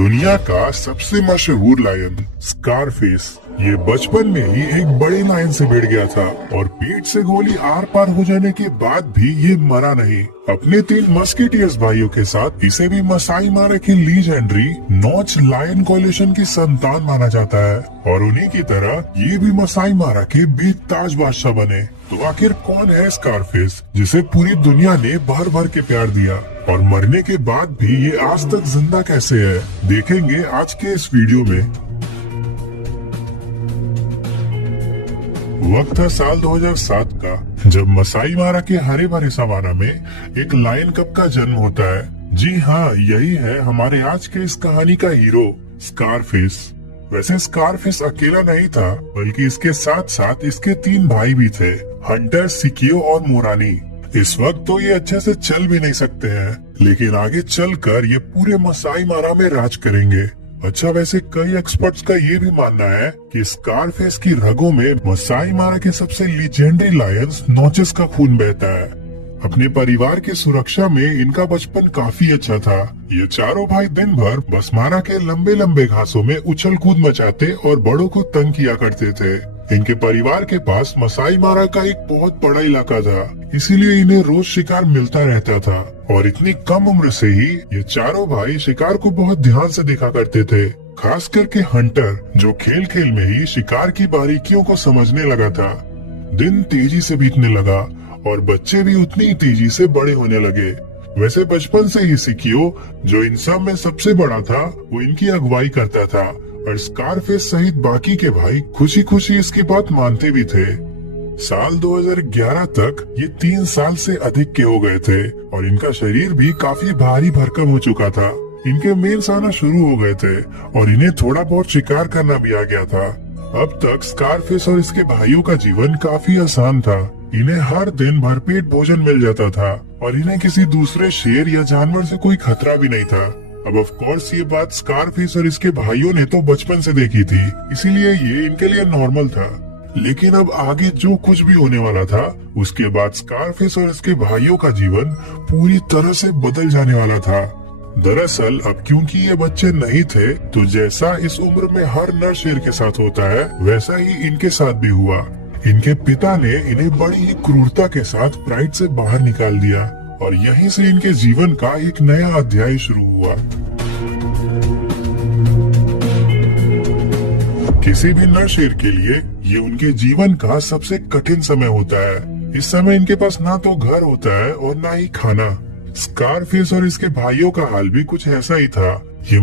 दुनिया का सबसे मशहूर लायन स्कारफेस ये बचपन में ही एक बड़े लायन से भिड़ गया था और पेट से गोली आर पार हो जाने के बाद भी ये मरा नहीं। अपने 3 मस्केटियर्स भाइयों के साथ इसे भी मसाई मारा के लीजेंडरी नॉच लायन कोलिशन की संतान माना जाता है और उन्हीं की तरह ये भी मसाई मारा के बेताज बादशाह बने। तो आखिर कौन है स्कारफेस जिसे पूरी दुनिया ने भर भर के प्यार दिया और मरने के बाद भी ये आज तक जिंदा कैसे है, देखेंगे आज के इस वीडियो में। वक्त था साल 2007 का, जब मसाई मारा के हरे भरे सवाना में एक लायन कब का जन्म होता है। जी हाँ, यही है हमारे आज के इस कहानी का हीरो स्कारफेस। वैसे स्कारफेस अकेला नहीं था, बल्कि इसके साथ साथ इसके 3 भाई भी थे, हंटर, सिकियो और मोरानी। इस वक्त तो ये अच्छे से चल भी नहीं सकते हैं, लेकिन आगे चलकर ये पूरे मसाई मारा में राज करेंगे। अच्छा, वैसे कई एक्सपर्ट्स का ये भी मानना है कि स्कारफेस की रगों में मसाई मारा के सबसे लीजेंडरी लायंस नॉचेस का खून बहता है। अपने परिवार की सुरक्षा में इनका बचपन काफी अच्छा था। ये चारों भाई दिन भर बसमारा के लंबे लंबे घासों में उछल कूद मचाते और बड़ों को तंग किया करते थे। इनके परिवार के पास मसाई मारा का एक बहुत बड़ा इलाका था, इसीलिए इन्हें रोज शिकार मिलता रहता था और इतनी कम उम्र से ही ये चारों भाई शिकार को बहुत ध्यान से देखा करते थे। खास करके हंटर, जो खेल खेल में ही शिकार की बारीकियों को समझने लगा था। दिन तेजी से बीतने लगा और बच्चे भी उतनी तेजी से बड़े होने लगे। वैसे बचपन से ही सिकियो, जो इन सब में सबसे बड़ा था, वो इनकी अगुवाई करता था और स्कारफेस सहित बाकी के भाई खुशी खुशी इसकी बात मानते भी थे। साल 2011 तक ये 3 साल से अधिक के हो गए थे और इनका शरीर भी काफी भारी भरकम हो चुका था। इनके मेंस आना शुरू हो गए थे और इन्हें थोड़ा बहुत शिकार करना भी आ गया था। अब तक स्कारफेस और इसके भाइयों का जीवन काफी आसान था। इन्हें हर दिन भरपेट भोजन मिल जाता था और इन्हें किसी दूसरे शेर या जानवर से कोई खतरा भी नहीं था। अब ऑफ कोर्स ये बात स्कारफेस और इसके भाइयों ने तो बचपन से देखी थी, इसीलिए ये इनके लिए नॉर्मल था। लेकिन अब आगे जो कुछ भी होने वाला था, उसके बाद स्कारफेस और इसके भाइयों का जीवन पूरी तरह से बदल जाने वाला था। दरअसल अब क्योंकि ये बच्चे नहीं थे, तो जैसा इस उम्र में हर नर शेर के साथ होता है, वैसा ही इनके साथ भी हुआ। इनके पिता ने इन्हें बड़ी ही क्रूरता के साथ प्राइड से बाहर निकाल दिया और यहीं से इनके जीवन का एक नया अध्याय शुरू हुआ। किसी भी नर शेर के लिए ये उनके जीवन का सबसे कठिन समय होता है। इस समय इनके पास ना तो घर होता है और ना ही खाना। स्कारफेस और इसके भाइयों का हाल भी कुछ ऐसा ही था। ये